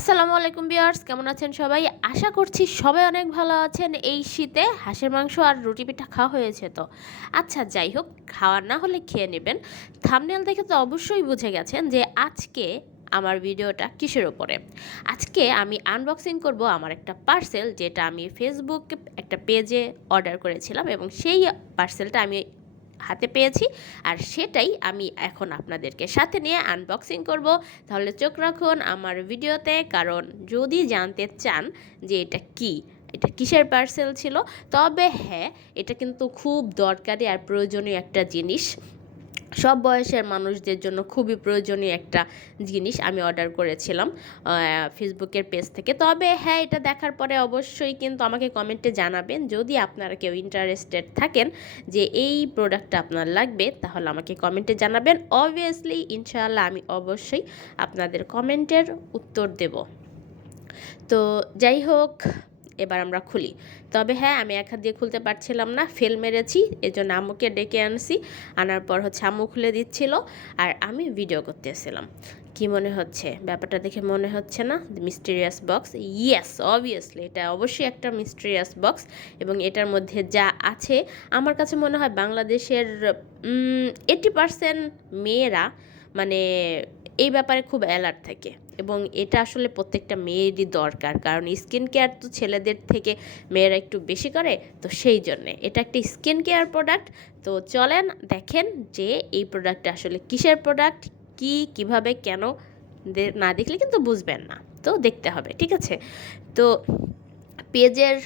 আসসালামু আলাইকুম ভিউয়ার্স, কেমন আছেন সবাই? আশা করছি সবাই অনেক ভালো আছেন। এই শীতে হাঁসের মাংস আর রুটি পিঠা খাওয়া হয়েছে তো? আচ্ছা, যাই হোক, খাওয়া না হলে খেয়ে নেবেন। থাম্বনেল দেখে তো অবশ্যই বুঝে গেছেন যে আজকে আমার ভিডিওটা কিসের উপরে। আজকে আমি আনবক্সিং করব আমার একটা পার্সেল, যেটা আমি ফেসবুক একটা পেজে অর্ডার করেছিলাম এবং সেই পার্সেলটা আমি হাতে পেয়েছি। আর সেটাই আমি এখন আপনাদেরকে সাথে নিয়ে আনবক্সিং করব। তাহলে চোখ রাখুন আমার ভিডিওতে, কারণ যদি জানতে চান যে এটা কি, এটা কিসের পার্সেল ছিল, তবে হ্যাঁ, এটা কিন্তু খুব দরকারি আর প্রয়োজনীয় একটা জিনিস। সব বয়সের মানুষদের জন্য খুবই প্রয়োজনীয় একটা জিনিস আমি অর্ডার করেছিলাম ফেসবুকের পেজ থেকে। তবে হ্যাঁ, এটা দেখার পরে অবশ্যই কিন্তু আমাকে কমেন্টে জানাবেন, যদি আপনারা কেউ ইন্টারেস্টেড থাকেন যে এই প্রোডাক্টটা আপনার লাগবে, তাহলে আমাকে কমেন্টে জানাবেন। অবভিয়াসলি ইনশাআল্লাহ আমি অবশ্যই আপনাদের কমেন্টের উত্তর দেব। তো যাই হোক, এবার আমরা খুলি। তবে হ্যাঁ, আমি এক হাত দিয়ে খুলতে পারছিলাম না, ফেল মেরেছি, এজন্য আম্মুকে ডেকে আনছি। আনার পর হচ্ছে আম্মু খুলে দিচ্ছিল আর আমি ভিডিও করতেছিলাম। কি মনে হচ্ছে ব্যাপারটা দেখে? মনে হচ্ছে না মিস্টিরিয়াস বক্স? ইয়েস, অবভিয়াসলি এটা অবশ্যই একটা মিস্টিরিয়াস বক্স। এবং এটার মধ্যে যা আছে, আমার কাছে মনে হয় বাংলাদেশের 80% মেয়েরা মানে এই ব্যাপারে খুব অ্যালার্ট থাকে। এবং এটা আসলে প্রত্যেকটা মেয়েরই দরকার, কারণ স্কিন কেয়ার তো ছেলেদের থেকে মেয়েরা একটু বেশি করে, তো সেই জন্যে এটা একটা স্কিন কেয়ার প্রোডাক্ট। তো চলেন দেখেন যে এই প্রোডাক্টটা আসলে কিসের প্রোডাক্ট, কিভাবে, কেন। না দেখলে কিন্তু বুঝবেন না, তো দেখতে হবে, ঠিক আছে? তো পেজের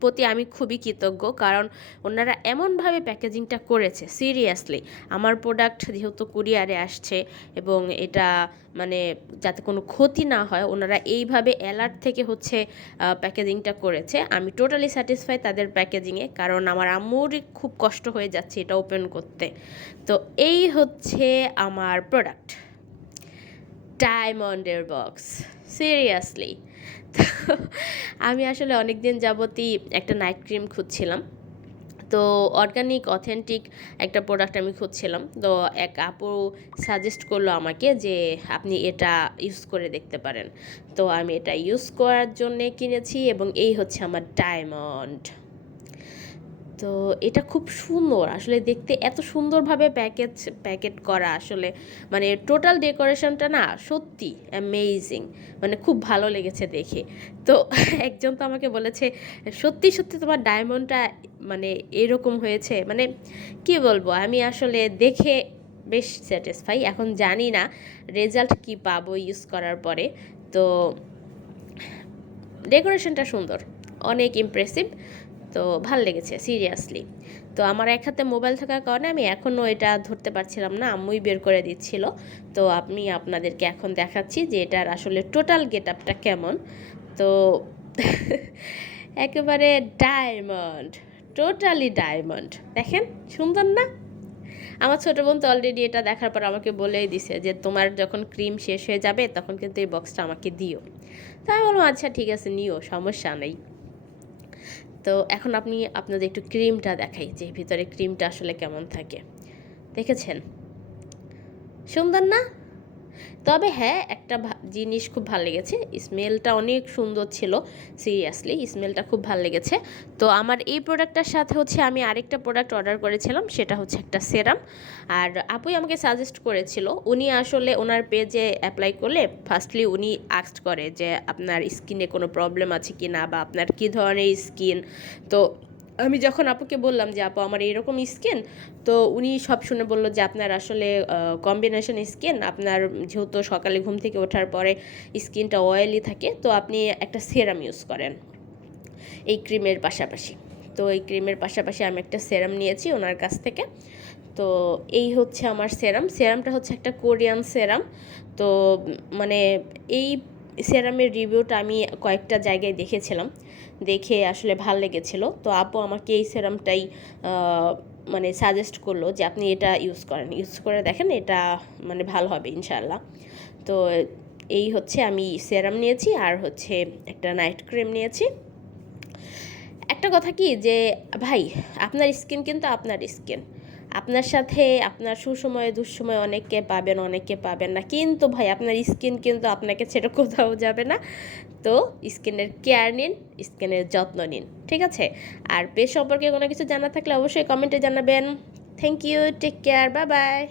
প্রতি আমি খুবই কৃতজ্ঞ, কারণ ওনারা এমনভাবে প্যাকেজিংটা করেছে, সিরিয়াসলি আমার প্রোডাক্ট যেহেতু কুরিয়ারে আসছে এবং এটা মানে যাতে কোনো ক্ষতি না হয়, ওনারা এইভাবে অ্যালার্ট থেকে হচ্ছে প্যাকেজিংটা করেছে। আমি টোটালি স্যাটিসফাই তাদের প্যাকেজিংয়ে, কারণ আমার আম্মুর খুব কষ্ট হয়ে যাচ্ছে এটা ওপেন করতে। তো এই হচ্ছে আমার প্রোডাক্ট, ডায়মন্ডের বক্স। সিরিয়াসলি আমি আসলে অনেক দিন যাবতই একটা নাইট ক্রিম খুঁজছিলাম। তো অর্গানিক অথেন্টিক একটা প্রোডাক্ট আমি খুঁজছিলাম। তো এক আপু সাজেস্ট করলো আমাকে যে আপনি এটা ইউজ করে দেখতে পারেন। তো আমি এটা ইউজ করার জন্যে কিনেছি এবং এই হচ্ছে আমার ডায়মন্ড। তো এটা খুব সুন্দর আসলে দেখতে, এত সুন্দরভাবে প্যাকেট করা, আসলে মানে টোটাল ডেকোরেশনটা না সত্যি অ্যামেজিং, মানে খুব ভালো লেগেছে দেখে। তো একজন তো আমাকে বলেছে, সত্যি সত্যি তোমার ডায়মন্ডটা মানে এরকম হয়েছে, মানে কি বলবো, আমি আসলে দেখে বেশ স্যাটিসফাই। এখন জানি না রেজাল্ট কি পাবো ইউজ করার পরে। তো ডেকোরেশনটা সুন্দর, অনেক ইমপ্রেসিভ। তো ভাল লেগেছে সিরিয়াসলি। তো আমার এক হাতে মোবাইল থাকার কারণে আমি এখনও এটা ধরতে পারছিলাম না, আম্মুই বের করে দিচ্ছিল। তো আমি আপনাদেরকে এখন দেখাচ্ছি যে এটার আসলে টোটাল গেট আপটা কেমন। তো একেবারে ডায়মন্ড, টোটালি ডায়মন্ড, দেখেন সুন্দর না? আমার ছোটো বোন তো অলরেডি এটা দেখার পর আমাকে বলেই দিছে যে তোমার যখন ক্রিম শেষ হয়ে যাবে তখন কিন্তু এই বক্সটা আমাকে দিও। তাই আমি বললাম আচ্ছা ঠিক আছে, নিও, সমস্যা নেই। তো এখন আপনাদের একটু ক্রিমটা দেখাই যে ভিতরে ক্রিমটা আসলে কেমন থাকে। দেখেছেন? সুন্দর না? তবে হ্যাঁ, একটা জিনিস খুব ভালো লেগেছে, স্মেলটা অনেক সুন্দর ছিল। সিরিয়াসলি স্মেলটা খুব ভালো লেগেছে। তো আমার এই প্রোডাক্টটার সাথে হচ্ছে আমি আরেকটা প্রোডাক্ট অর্ডার করেছিলাম, সেটা হচ্ছে একটা সেরাম। আর আপুই আমাকে সাজেস্ট করেছিল, উনি আসলে ওনার পেজে অ্যাপ্লাই করলে ফার্স্টলি উনি আস্কড করে যে আপনার স্কিনে কোনো প্রবলেম আছে কি না, বা আপনার কী ধরনের স্কিন। তো আমি যখন আপুকে বললাম যে আপু আমার এরকম স্কিন, তো উনি সব শুনে বললো যে আপনার আসলে কম্বিনেশন স্কিন, আপনার যেহেতু সকালে ঘুম থেকে ওঠার পরে স্কিনটা অয়েলি থাকে, তো আপনি একটা সেরাম ইউজ করেন এই ক্রিমের পাশাপাশি। তো এই ক্রিমের পাশাপাশি আমি একটা সেরাম নিয়েছি ওনার কাছ থেকে। তো এই হচ্ছে আমার সেরামটা হচ্ছে একটা কোরিয়ান সেরাম। তো মানে এই সেরামের রিভিউটা আমি কয়েকটা জায়গায় দেখেছিলাম, দেখে আসলে ভাল লেগেছিলো। তো আপু আমাকে এই সেরামটাই মানে সাজেস্ট করলো যে আপনি এটা ইউজ করেন, ইউজ করে দেখেন, এটা মানে ভালো হবে ইনশাল্লাহ। তো এই হচ্ছে আমি সেরাম নিয়েছি আর হচ্ছে একটা নাইট ক্রিম নিয়েছি। একটা কথা কি যে ভাই, আপনার স্কিন কিন্তু আপনার স্কিন, আপনার সাথে আপনার সুসময়ে দুঃসময়ে অনেককে পাবেন, অনেককে পাবেন না, কিন্তু ভাই আপনার স্কিন কিন্তু আপনাকে ছেড়ে কোথাও যাবে না। তো স্কিনের কেয়ার নিন, স্কিনের যত্ন নিন, ঠিক আছে? আর পেজ সম্পর্কে কোনো কিছু জানা থাকলে অবশ্যই কমেন্টে জানাবেন। Thank you, take care, bye by.